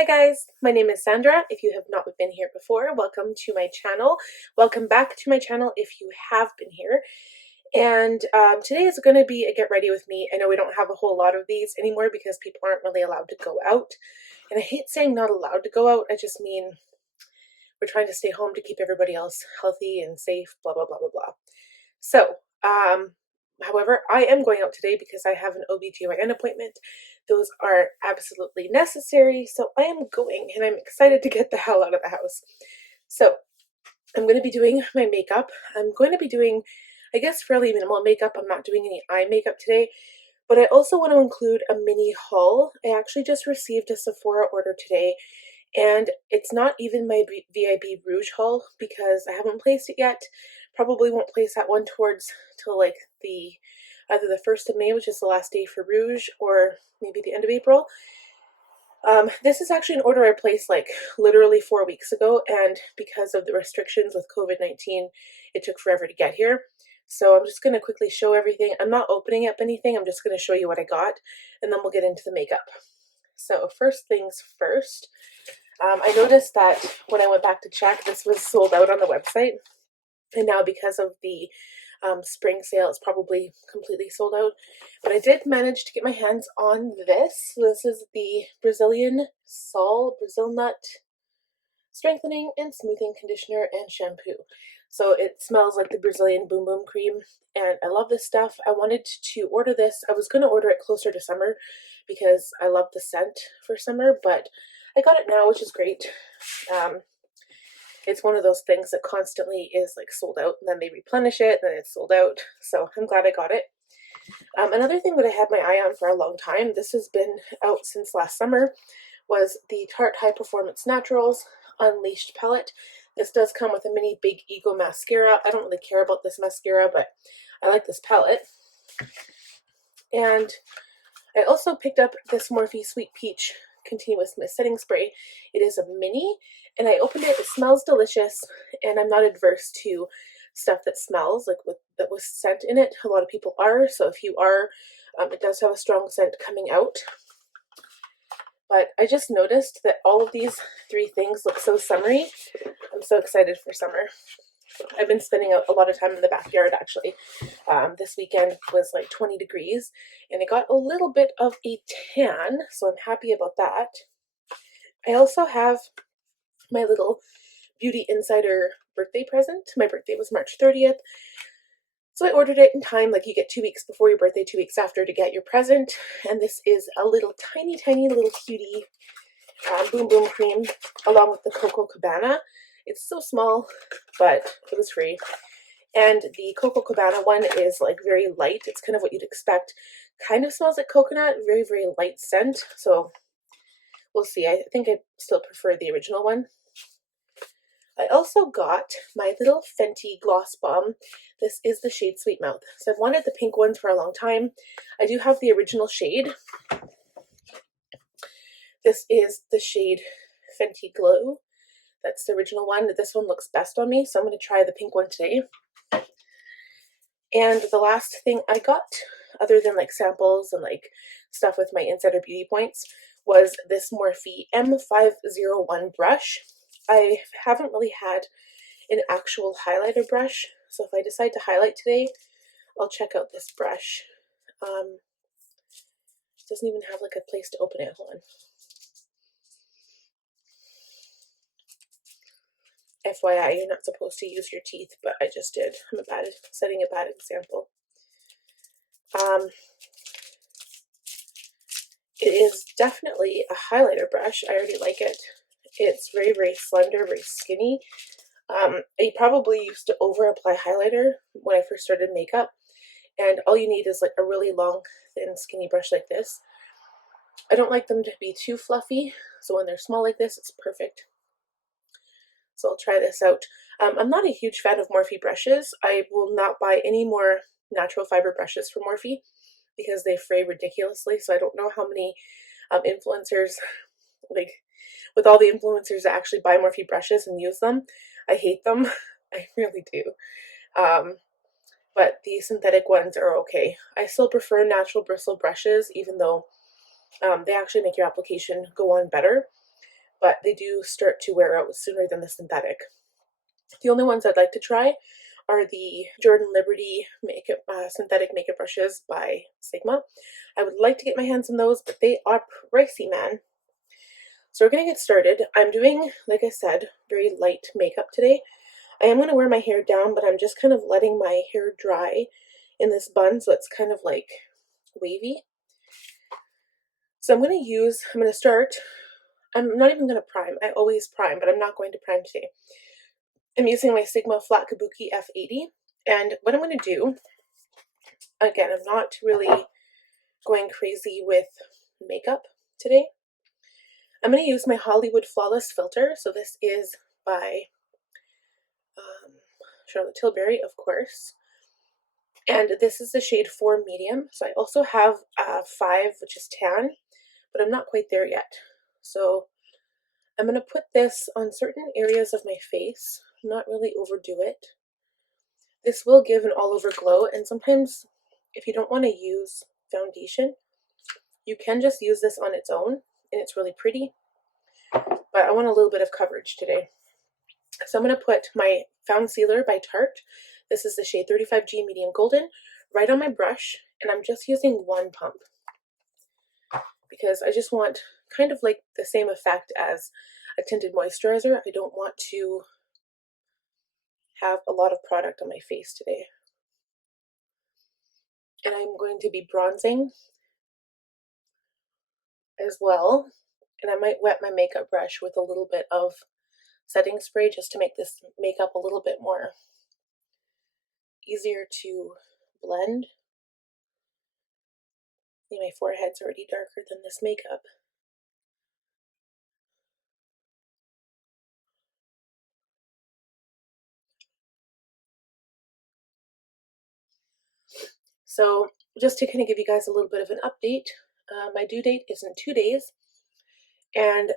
Hi guys, my name is Sandra. If you have not been here before, welcome to my channel. Welcome back to my channel if you have been here. And today is going to be a get ready with me. I know we don't have a whole lot of these anymore because people aren't really allowed to go out. And I hate saying not allowed to go out. I just mean we're trying to stay home to keep everybody else healthy and safe, blah, blah, blah, blah, blah. So, however, I am going out today because I have an OB/GYN appointment. Those are absolutely necessary, so I am going, and I'm excited to get the hell out of the house. So, I'm going to be doing my makeup. I'm going to be doing, I guess, fairly minimal makeup. I'm not doing any eye makeup today, but I also want to include a mini haul. I actually just received a Sephora order today, and it's not even my VIB Rouge haul because I haven't placed it yet. Probably won't place that one till like either the 1st of May, which is the last day for Rouge, or maybe the end of April. This is actually an order I placed like literally 4 weeks ago, and because of the restrictions with COVID-19, it took forever to get here. So I'm just going to quickly show everything. I'm not opening up anything. I'm just going to show you what I got, and then we'll get into the makeup. So first things first, I noticed that when I went back to check, this was sold out on the website. And now because of the spring sale, it's probably completely sold out. But I did manage to get my hands on this. So this is the Brazilian Brazil Nut Strengthening and Smoothing Conditioner and Shampoo. So it smells like the Brazilian Boom Boom Cream, and I love this stuff. I wanted to order this. I was going to order it closer to summer because I love the scent for summer, but I got it now, which is great. It's one of those things that constantly is like sold out, and then they replenish it, and then it's sold out. So I'm glad I got it. Another thing that I had my eye on for a long time, this has been out since last summer, was the Tarte High Performance Naturals Unleashed Palette. This does come with a mini Big Ego mascara. I don't really care about this mascara, but I like this palette. And I also picked up this Morphe Sweet Peach Continuous Mist Setting Spray. It is a mini, and I opened it. It smells delicious, and I'm not adverse to stuff that smells like that was scent in it. A lot of people are, so if you are, it does have a strong scent coming out. But I just noticed that all of these 3 things look so summery. I'm so excited for summer. I've been spending a lot of time in the backyard, actually. This weekend was like 20 degrees, and I got a little bit of a tan, so I'm happy about that. I also have my little Beauty Insider birthday present. My birthday was March 30th, so I ordered it in time. Like, you get 2 weeks before your birthday, 2 weeks after to get your present, and this is a little tiny little cutie Boom Boom Cream along with the Coco Cabana. It's so small, but it was free. And the Coco Cabana one is like very light. It's kind of what you'd expect. Kind of smells like coconut, very, very light scent. So we'll see. I think I still prefer the original one. I also got my little Fenty Gloss Bomb. This is the shade Sweetmouth. So I've wanted the pink ones for a long time. I do have the original shade. This is the shade Fenty Glow. That's the original one. This one looks best on me, so I'm going to try the pink one today. And the last thing I got, other than like samples and like stuff with my Insider Beauty points, was this Morphe M510 brush. I haven't really had an actual highlighter brush, so if I decide to highlight today, I'll check out this brush. It doesn't even have like a place to open it. Hold on. FYI, you're not supposed to use your teeth, but I just did. I'm setting a bad example. It is definitely a highlighter brush. I already like it. It's very, very slender, very skinny. I probably used to over apply highlighter when I first started makeup, and all you need is like a really long, thin, skinny brush like this. I don't like them to be too fluffy, so when they're small like this, it's perfect. So I'll try this out. I'm not a huge fan of Morphe brushes. I will not buy any more natural fiber brushes from Morphe because they fray ridiculously. So I don't know how many influencers, like with all the influencers that actually buy Morphe brushes and use them. I hate them. I really do. But the synthetic ones are okay. I still prefer natural bristle brushes, even though they actually make your application go on better. but they do start to wear out sooner than the synthetic. The only ones I'd like to try are the Jordan Liberty makeup synthetic makeup brushes by Sigma. I would like to get my hands on those, but they are pricey, man. So we're going to get started. I'm doing, like I said, very light makeup today. I am going to wear my hair down, but I'm just kind of letting my hair dry in this bun, so it's kind of like wavy. So I'm going to start, I'm not even going to prime. I always prime, but I'm not going to prime today. I'm using my Sigma Flat Kabuki F80, and what I'm going to do, again, I'm not really going crazy with makeup today. I'm going to use my Hollywood Flawless Filter, so this is by Charlotte Tilbury, of course, and this is the shade 4 Medium. So I also have 5, which is tan, but I'm not quite there yet. So I'm going to put this on certain areas of my face, not really overdo it. This will give an all-over glow, and sometimes if you don't want to use foundation, you can just use this on its own, and it's really pretty. But I want a little bit of coverage today. So I'm going to put my Foundcealer by Tarte. This is the shade 35G Medium Golden, right on my brush, and I'm just using one pump because I just want kind of like the same effect as a tinted moisturizer. I don't want to have a lot of product on my face today. And I'm going to be bronzing as well, and I might wet my makeup brush with a little bit of setting spray just to make this makeup a little bit more easier to blend. My forehead's already darker than this makeup. So just to kind of give you guys a little bit of an update, my due date is in 2 days, and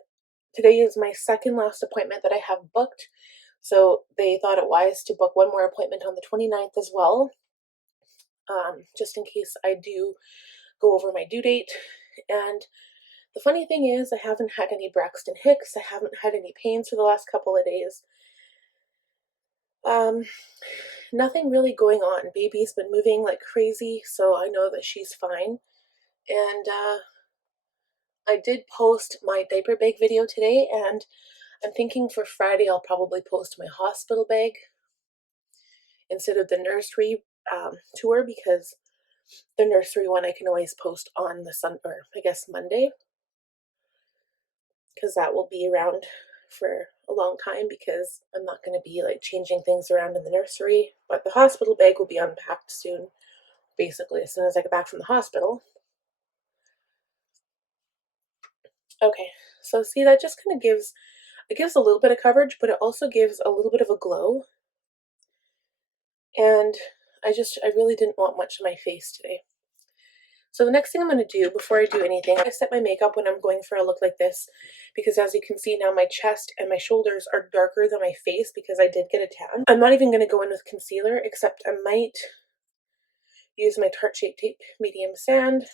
today is my second last appointment that I have booked. So they thought it wise to book one more appointment on the 29th as well, just in case I do go over my due date. And the funny thing is, I haven't had any Braxton Hicks. I haven't had any pains for the last couple of days. Nothing really going on. Baby's been moving like crazy, so I know that she's fine. And I did post my diaper bag video today, and I'm thinking for Friday I'll probably post my hospital bag instead of the nursery tour, because the nursery one I can always post on Monday, because that will be around for a long time, because I'm not going to be like changing things around in the nursery. But the hospital bag will be unpacked soon, basically as soon as I get back from the hospital. Okay, so see, that just kind of gives a little bit of coverage, but it also gives a little bit of a glow. And I really didn't want much on my face today. So the next thing I'm going to do before I do anything, I set my makeup when I'm going for a look like this, because as you can see now, my chest and my shoulders are darker than my face because I did get a tan. I'm not even going to go in with concealer, except I might use my Tarte Shape Tape Medium Sand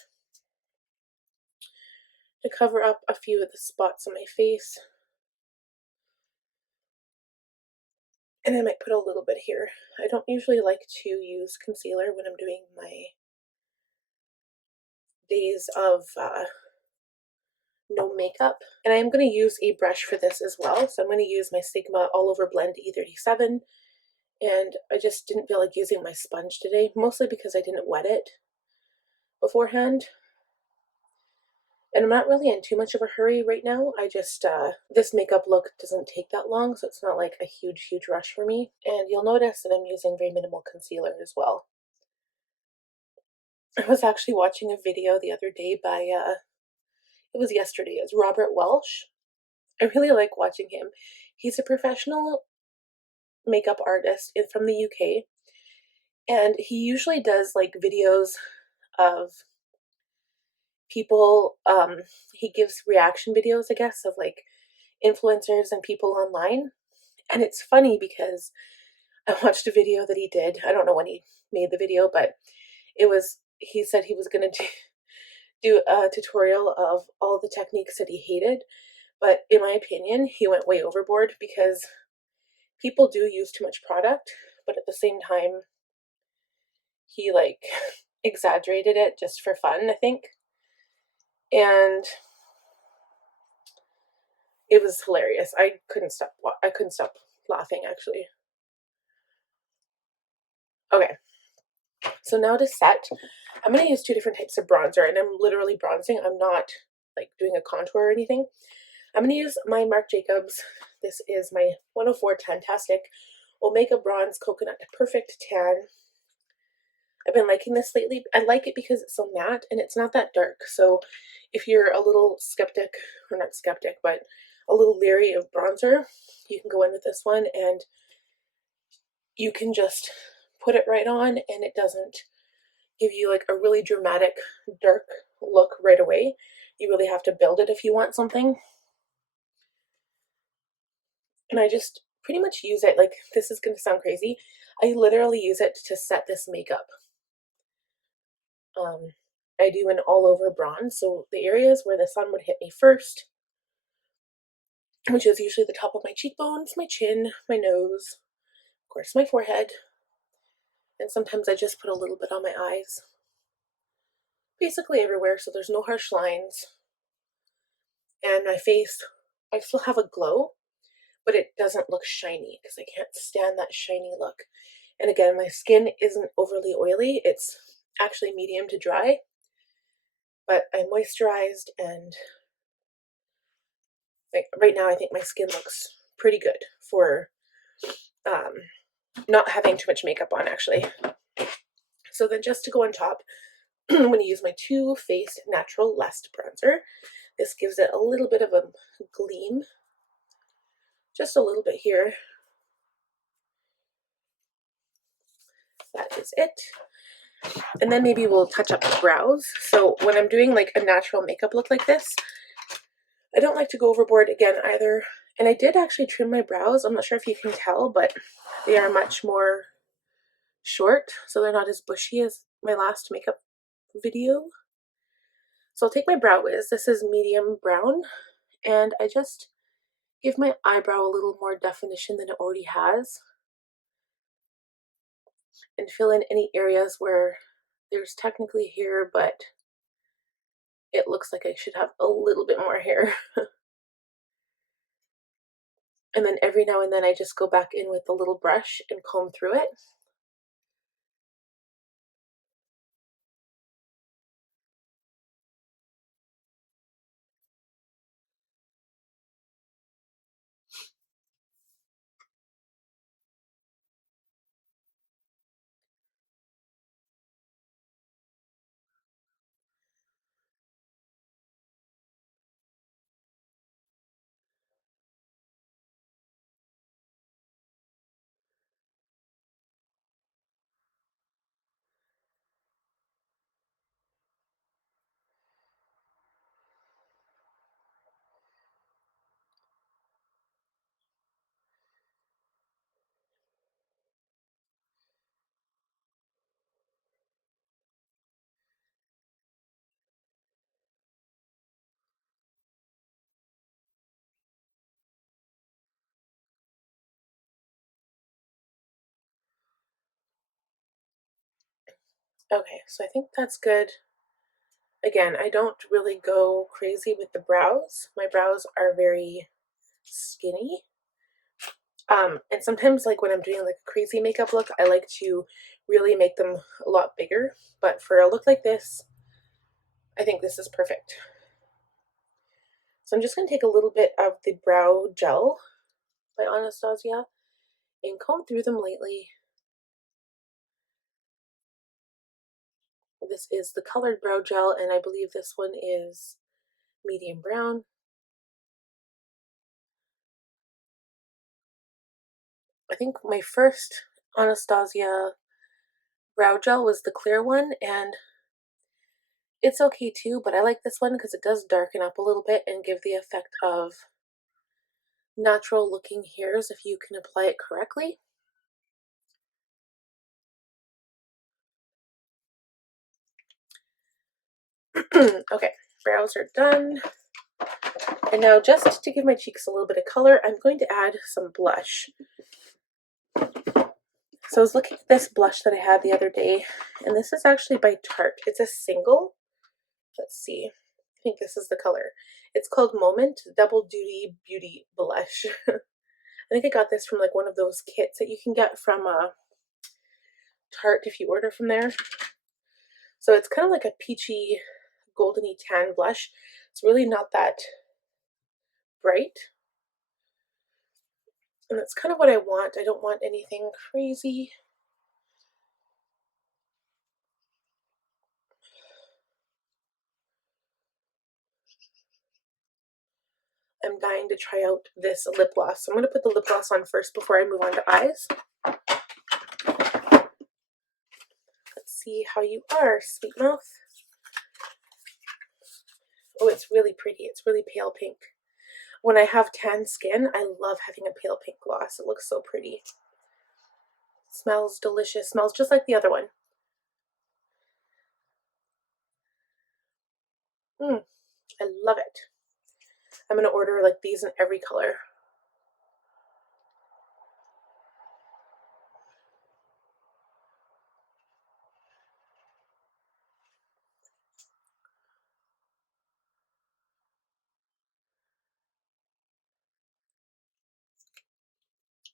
to cover up a few of the spots on my face. And I might put a little bit here. I don't usually like to use concealer when I'm doing my days of no makeup. And I am going to use a brush for this as well. So I'm going to use my Sigma All Over Blend E37. And I just didn't feel like using my sponge today, mostly because I didn't wet it beforehand. And I'm not really in too much of a hurry right now. I just, this makeup look doesn't take that long, so it's not like a huge rush for me. And you'll notice that I'm using very minimal concealer as well. I was actually watching a video the other day by, it was yesterday, it was Robert Welsh. I really like watching him. He's a professional makeup artist from the UK, and he usually does like videos of people, he gives reaction videos, I guess, of like influencers and people online. And it's funny because I watched a video that he did. I don't know when he made the video, but he said he was going to do a tutorial of all the techniques that he hated, But in my opinion, he went way overboard because people do use too much product, but at the same time, he like exaggerated it just for fun, I think. And it was hilarious. I couldn't stop laughing, actually. Okay, so now to set, I'm going to use two different types of bronzer, and I'm literally bronzing. I'm not like doing a contour or anything. I'm going to use my Marc Jacobs. This is my 104 Tan-Tastic Omega Bronze Coconut Perfect Tan. I've been liking this lately. I like it because it's so matte and it's not that dark. So if you're a little skeptic, or not skeptic, but a little leery of bronzer, you can go in with this one and you can just put it right on and it doesn't give you like a really dramatic dark look right away. You really have to build it if you want something. And I just pretty much use it, like, this is going to sound crazy, I literally use it to set this makeup. I do an all over bronze, so the areas where the sun would hit me first, which is usually the top of my cheekbones, my chin, my nose, of course my forehead, and sometimes I just put a little bit on my eyes. Basically everywhere, so there's no harsh lines. And my face, I still have a glow, but it doesn't look shiny because I can't stand that shiny look. And again, my skin isn't overly oily, it's actually medium to dry, but I'm moisturized, and like right now I think my skin looks pretty good for not having too much makeup on, actually. So then just to go on top, I'm going to use my Too Faced Natural Lust bronzer. This gives it a little bit of a gleam, just a little bit here. That is it. And then maybe we'll touch up the brows. So when I'm doing like a natural makeup look like this, I don't like to go overboard again either. And I did actually trim my brows. I'm not sure if you can tell, but they are much more short, so they're not as bushy as my last makeup video. So I'll take my Brow Whiz. This is medium brown, and I just give my eyebrow a little more definition than it already has, and fill in any areas where there's technically hair, but it looks like I should have a little bit more hair. And then every now and then I just go back in with a little brush and comb through it. Okay, so I think that's good. Again, I don't really go crazy with the brows. My brows are very skinny. And sometimes, like when I'm doing like a crazy makeup look, I like to really make them a lot bigger. But for a look like this, I think this is perfect. So I'm just going to take a little bit of the brow gel by Anastasia and comb through them lightly. This is the colored brow gel, and I believe this one is medium brown. I think my first Anastasia brow gel was the clear one, and it's okay too, but I like this one because it does darken up a little bit and give the effect of natural looking hairs if you can apply it correctly. Okay, brows are done. And now, just to give my cheeks a little bit of color, I'm going to add some blush. So I was looking at this blush that I had the other day, and this is actually by Tarte. It's a single. Let's see. I think this is the color. It's called Moment Double Duty Beauty Blush. I think I got this from like one of those kits that you can get from Tarte if you order from there. So it's kind of like a peachy, goldeny tan blush. It's really not that bright. And that's kind of what I want. I don't want anything crazy. I'm dying to try out this lip gloss. So I'm going to put the lip gloss on first before I move on to eyes. Let's see how you are, Sweetmouth. Oh, it's really pretty. It's really pale pink. When I have tan skin, I love having a pale pink gloss. It looks so pretty. It smells delicious. Smells just like the other one. I love it. I'm going to order like these in every color.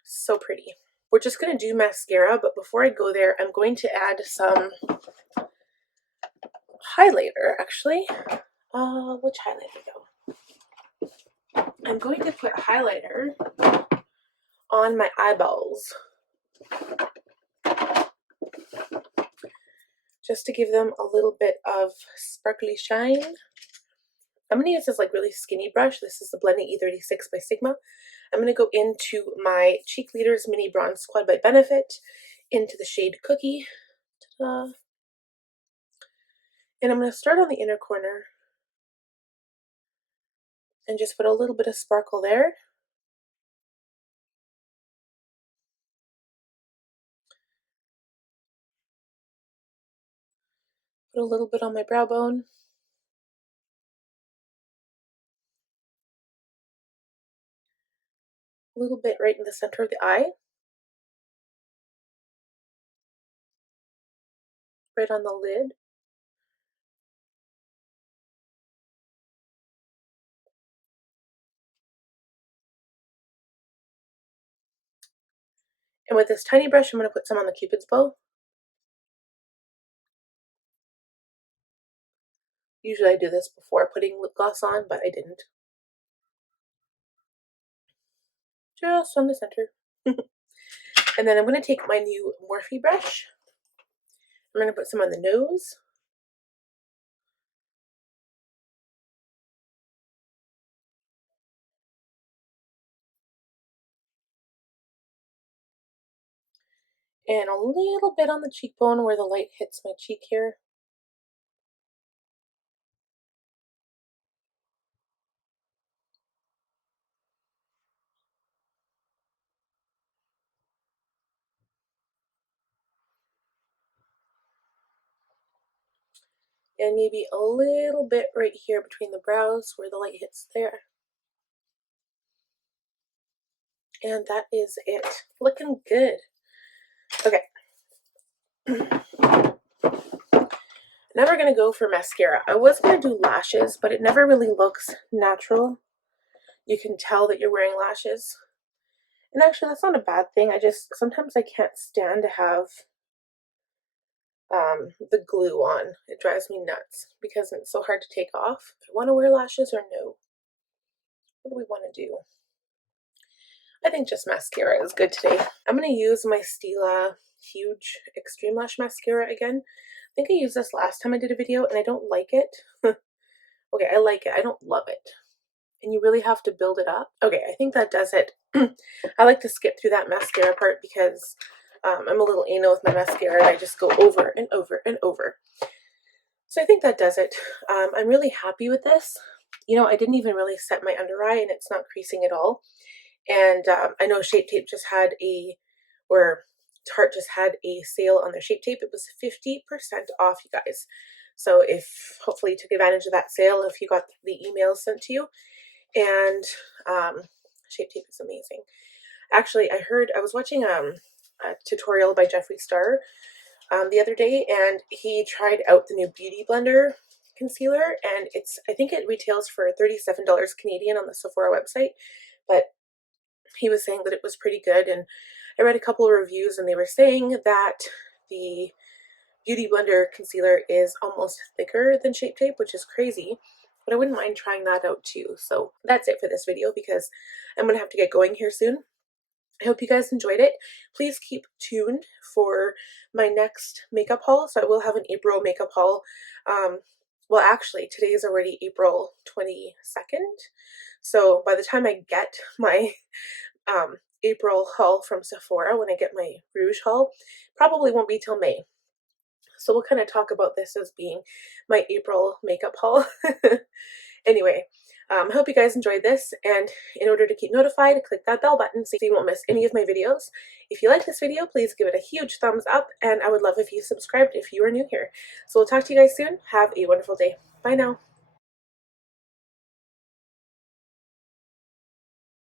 So pretty. We're just going to do mascara, but before I go there, I'm going to add some highlighter, actually. Which highlighter though? I'm going to put highlighter on my eyeballs, just to give them a little bit of sparkly shine. I'm going to use this like really skinny brush. This is the Blending E36 by Sigma. I'm going to go into my Cheek Leaders Mini Bronze Squad by Benefit, into the shade Cookie. Ta-da. And I'm going to start on the inner corner and just put a little bit of sparkle there. Put a little bit on my brow bone. A little bit right in the center of the eye. Right on the lid. And with this tiny brush, I'm going to put some on the Cupid's bow. Usually I do this before putting lip gloss on, but I didn't. Just on the center. And then I'm going to take my new Morphe brush. I'm going to put some on the nose. And a little bit on the cheekbone where the light hits my cheek here. And maybe a little bit right here between the brows where the light hits there. And that is it. Looking good. Okay. Never gonna go for mascara. I was gonna do lashes, but it never really looks natural. You can tell that you're wearing lashes. And actually, that's not a bad thing. Sometimes I can't stand to have the glue on. It drives me nuts because it's so hard to take off. Do I want to wear lashes or no? What do we want to do? I think just mascara is good today. I'm going to use my Stila Huge Extreme Lash Mascara again. I think I used this last time I did a video and I don't like it. Okay, I like it. I don't love it. And you really have to build it up. Okay, I think that does it. I like to skip through that mascara part because I'm a little anal with my mascara and I just go over and over and over. So I think that does it. I'm really happy with this. You know, I didn't even really set my under eye and it's not creasing at all. And I know Shape Tape just had Tarte just had a sale on their Shape Tape. It was 50% off, you guys. So hopefully you took advantage of that sale, if you got the emails sent to you. and Shape Tape is amazing. Actually, I was watching a tutorial by Jeffree Star the other day, and he tried out the new Beauty Blender concealer, and I think it retails for $37 Canadian on the Sephora website, but he was saying that it was pretty good. And I read a couple of reviews, and they were saying that the Beauty Blender concealer is almost thicker than Shape Tape, which is crazy, but I wouldn't mind trying that out too. So that's it for this video, because I'm gonna have to get going here soon. I hope you guys enjoyed it. Please keep tuned for my next makeup haul. So I will have an April makeup haul. Well, actually, today is already April 22nd. So by the time I get my April haul from Sephora, when I get my Rouge haul, probably won't be till May. So we'll kind of talk about this as being my April makeup haul. Anyway, I hope you guys enjoyed this, and in order to keep notified, click that bell button so you won't miss any of my videos. If you like this video, please give it a huge thumbs up, and I would love if you subscribed if you are new here. So we'll talk to you guys soon. Have a wonderful day. Bye now.